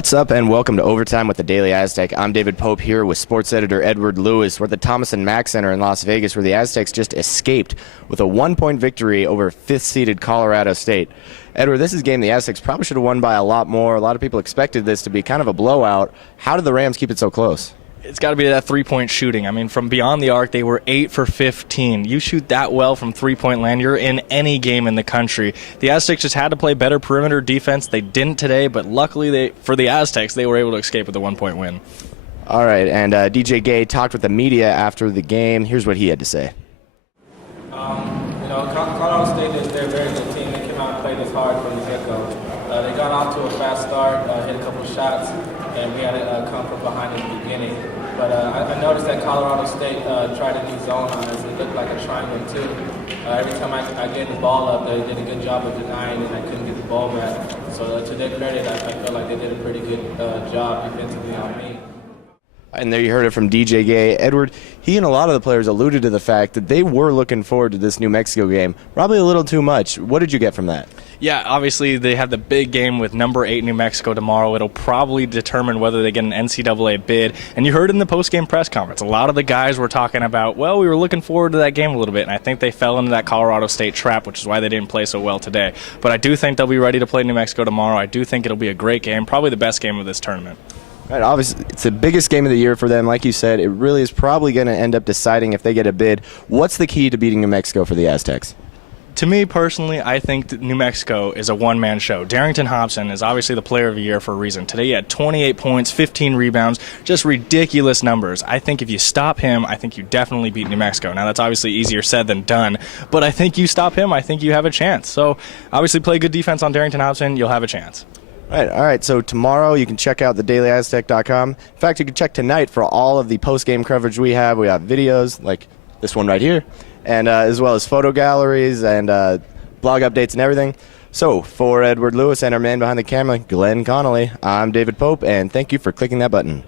What's up, and welcome to Overtime with the Daily Aztec. I'm David Pope here with sports editor Edward Lewis. We're at the Thomas & Mack Center in Las Vegas, where the Aztecs just escaped with a one-point victory over fifth-seeded Colorado State. Edward, this is a game the Aztecs probably should have won by a lot more. A lot of people expected this to be kind of a blowout. How did the Rams keep it so close? It's got to be that three-point shooting. I mean, from beyond the arc, they were 8 for 15. You shoot that well from three-point land, you're in any game in the country. The Aztecs just had to play better perimeter defense. They didn't today, but luckily for the Aztecs, they were able to escape with a one-point win. All right, and DJ Gay talked with the media after the game. Here's what he had to say. Colorado State they're a very good team. They came out and played us hard from the get-go. They got off to a fast start, hit a couple shots, and we had to come from behind in the beginning. But I noticed that Colorado State tried a new zone on us. It looked like a triangle too. Every time I get the ball up, they did a good job of denying, and I couldn't get the ball back. So to their credit, I feel like they did a pretty good job defensively on me. And there you heard it from DJ Gay. Edward, he and a lot of the players alluded to the fact that they were looking forward to this New Mexico game, probably a little too much. What did you get from that? Yeah, obviously they have the big game with number 8 New Mexico tomorrow. It'll probably determine whether they get an NCAA bid. And you heard in the post-game press conference, a lot of the guys were talking about, well, we were looking forward to that game a little bit, and I think they fell into that Colorado State trap, which is why they didn't play so well today. But I do think they'll be ready to play New Mexico tomorrow. I do think it'll be a great game, probably the best game of this tournament. Right, obviously, it's the biggest game of the year for them. Like you said, it really is probably going to end up deciding if they get a bid. What's the key to beating New Mexico for the Aztecs? To me personally, I think that New Mexico is a one-man show. Darrington Hobson is obviously the player of the year for a reason. Today he had 28 points, 15 rebounds, just ridiculous numbers. I think if you stop him, I think you definitely beat New Mexico. Now that's obviously easier said than done, but I think you stop him, I think you have a chance. So obviously play good defense on Darrington Hobson, you'll have a chance. All right, so tomorrow you can check out thedailyaztec.com. In fact, you can check tonight for all of the post-game coverage we have. We have videos like this one right here, and as well as photo galleries and blog updates and everything. So for Edward Lewis and our man behind the camera, Glenn Connelly, I'm David Pope, and thank you for clicking that button.